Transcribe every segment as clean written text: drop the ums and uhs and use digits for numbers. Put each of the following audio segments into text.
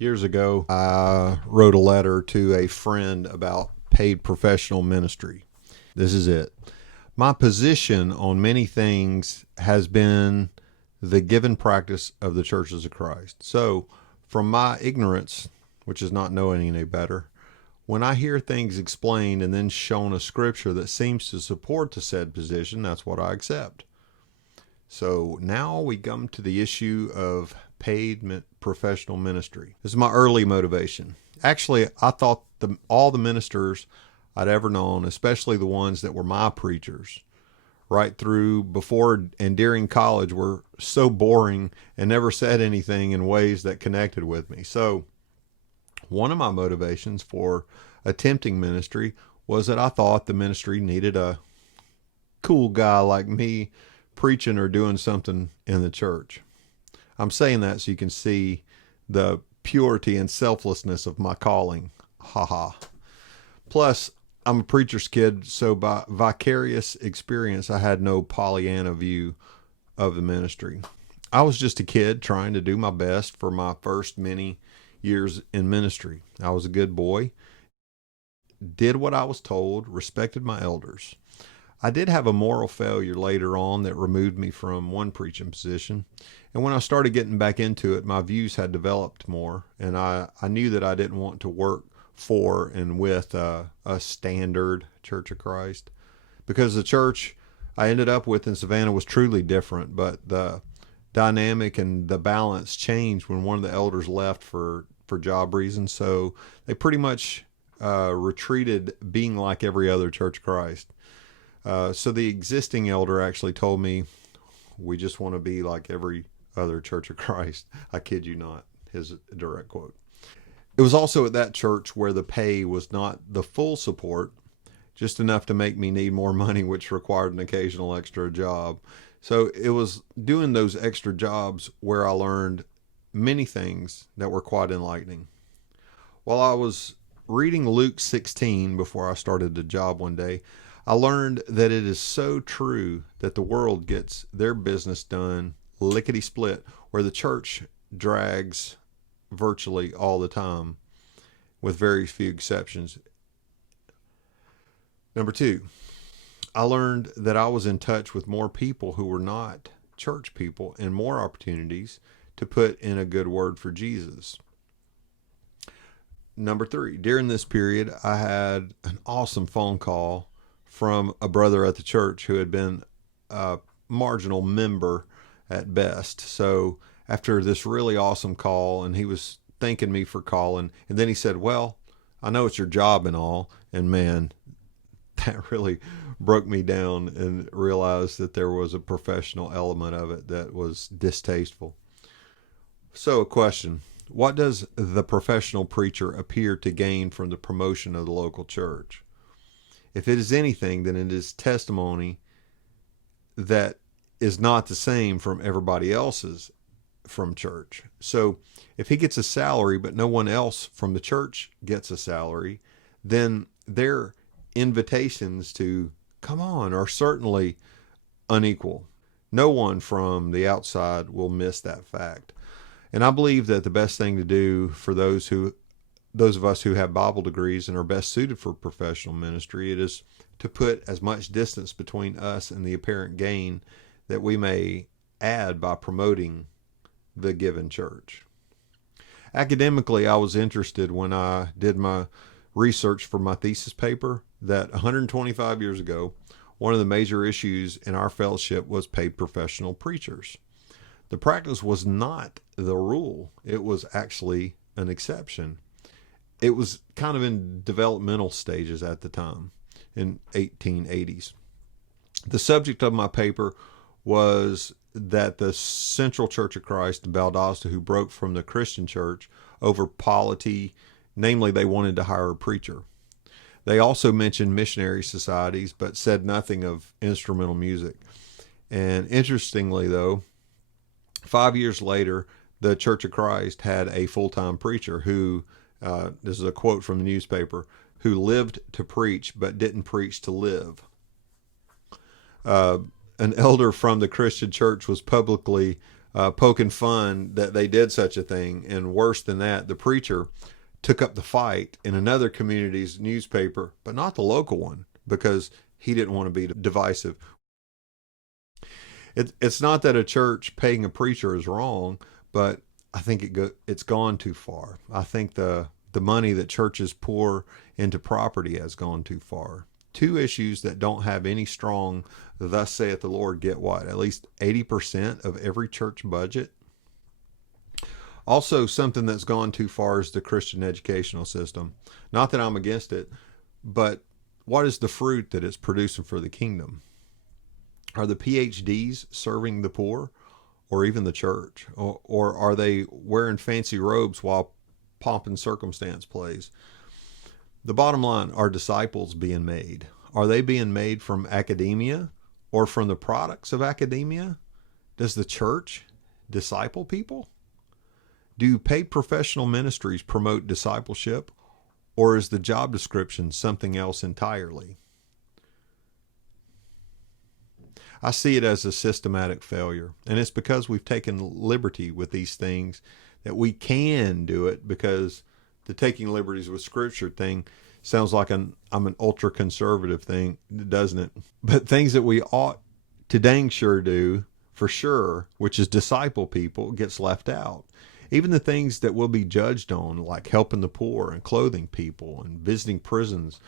Years ago, I wrote a letter to a friend about paid professional ministry. This is it. My position on many things has been the given practice of the churches of Christ. So, from my ignorance, which is not knowing any better, when I hear things explained and then shown a scripture that seems to support the said position, that's what I accept. So now we come to the issue of paid professional ministry. This is my early motivation. Actually, I thought all the ministers I'd ever known, especially the ones that were my preachers, right through before and during college, were so boring and never said anything in ways that connected with me. So one of my motivations for attempting ministry was that I thought the ministry needed a cool guy like me preaching or doing something in the church. I'm saying that so you can see the purity and selflessness of my calling. Haha. Plus, I'm a preacher's kid, so by vicarious experience, I had no Pollyanna view of the ministry. I was just a kid trying to do my best for my first many years in ministry. I was a good boy, did what I was told, respected my elders. I did have a moral failure later on that removed me from one preaching position. And when I started getting back into it, my views had developed more. And I knew that I didn't want to work for and with a standard Church of Christ. Because the church I ended up with in Savannah was truly different. But the dynamic and the balance changed when one of the elders left for job reasons. So they pretty much retreated being like every other Church of Christ. So the existing elder actually told me, we just want to be like every other Church of Christ. I kid you not, his direct quote. It was also at that church where the pay was not the full support, just enough to make me need more money, which required an occasional extra job. So it was doing those extra jobs where I learned many things that were quite enlightening. While I was reading Luke 16 before I started the job one day, I learned that it is so true that the world gets their business done lickety split, where the church drags virtually all the time, with very few exceptions. Number two, I learned that I was in touch with more people who were not church people and more opportunities to put in a good word for Jesus. Number three, during this period, I had an awesome phone call from a brother at the church who had been a marginal member at best. So after this really awesome call, and he was thanking me for calling, and then he said, well, I know it's your job and all. And man, that really broke me down, and realized that there was a professional element of it that was distasteful. So a question, what does the professional preacher appear to gain from the promotion of the local church? If it is anything, then it is testimony that is not the same from everybody else's from church. So if he gets a salary, but no one else from the church gets a salary, then their invitations to come on are certainly unequal. No one from the outside will miss that fact. And I believe that the best thing to do for those of us who have Bible degrees and are best suited for professional ministry, it is to put as much distance between us and the apparent gain that we may add by promoting the given church. Academically, I was interested when I did my research for my thesis paper that 125 years ago, one of the major issues in our fellowship was paid professional preachers. The practice was not the rule. It was actually an exception. It was kind of in developmental stages at the time, in 1880s. The subject of my paper was that the Central Church of Christ in Valdosta, who broke from the Christian church over polity, namely they wanted to hire a preacher. They also mentioned missionary societies, but said nothing of instrumental music. And interestingly, though, 5 years later, the Church of Christ had a full-time preacher who, this is a quote from the newspaper, who lived to preach but didn't preach to live. An elder from the Christian church was publicly poking fun that they did such a thing. And worse than that, the preacher took up the fight in another community's newspaper, but not the local one, because he didn't want to be divisive. It's not that a church paying a preacher is wrong, but I think it's gone too far. I think the money that churches pour into property has gone too far. Two issues that don't have any strong "thus saith the Lord" get what? At least 80% of every church budget. Also, something that's gone too far is the Christian educational system. Not that I'm against it, but what is the fruit that it's producing for the kingdom? Are the PhDs serving the poor or even the church? Or are they wearing fancy robes while pomp and circumstance plays? The bottom line, are disciples being made? Are they being made from academia or from the products of academia? Does the church disciple people? Do paid professional ministries promote discipleship, or is the job description something else entirely? I see it as a systematic failure, and it's because we've taken liberty with these things that we can do it, because the taking liberties with Scripture thing sounds like I'm an ultra conservative thing, doesn't it? But things that we ought to dang sure do for sure, which is disciple people, gets left out. Even the things that we'll be judged on, like helping the poor and clothing people and visiting prisons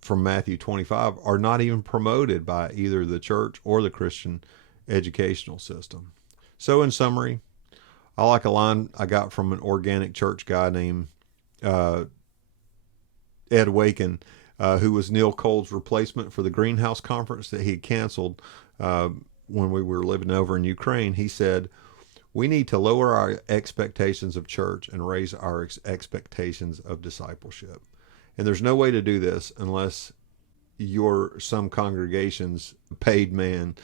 from Matthew 25, are not even promoted by either the church or the Christian educational system. So in summary, I like a line I got from an organic church guy named Ed Waken, who was Neil Cole's replacement for the Greenhouse Conference that he had canceled when we were living over in Ukraine. He said, "We need to lower our expectations of church and raise our expectations of discipleship." And there's no way to do this unless you're some congregation's paid man